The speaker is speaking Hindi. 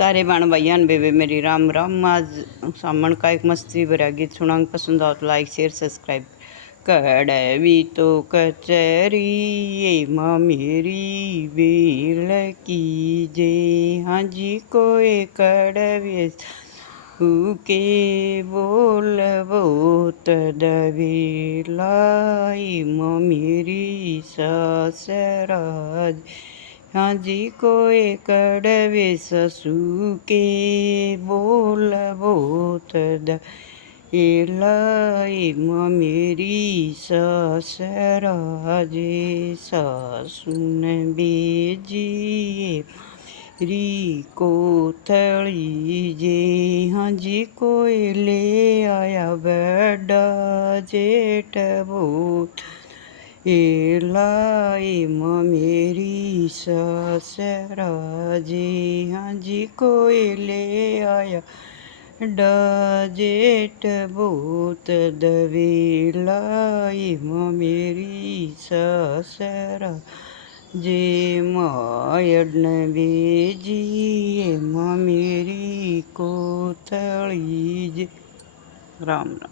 सारे बाण भैया बेबे मेरी राम राम। आज सामण का एक मस्ती भरा गीत सुनांग। पसंद आओ तो लाइक शेयर सब्सक्राइब। कड़वी तो कचहरी ये माँ मेरी बेल की जे। हाँ जी कोई कड़वे के बोल बहुत दबेलाई माँ मेरी ससराज। हाँ जी कोई कड़वे ससु के बोल बहुत लाई माँ मेरी ससराजे। सासुन बेजिए री कोथड़ी जे। हाँ जी कोई ले आया बड़ा जेठ बहुत लाई माँ मेरी ससराजे। हाँ जी कोई ले आया जेठ बहुत दबेलाई माँ मेरी ससरा जे। मायन बेजिए माँ मेरी कोथड़ी जे। राम राम।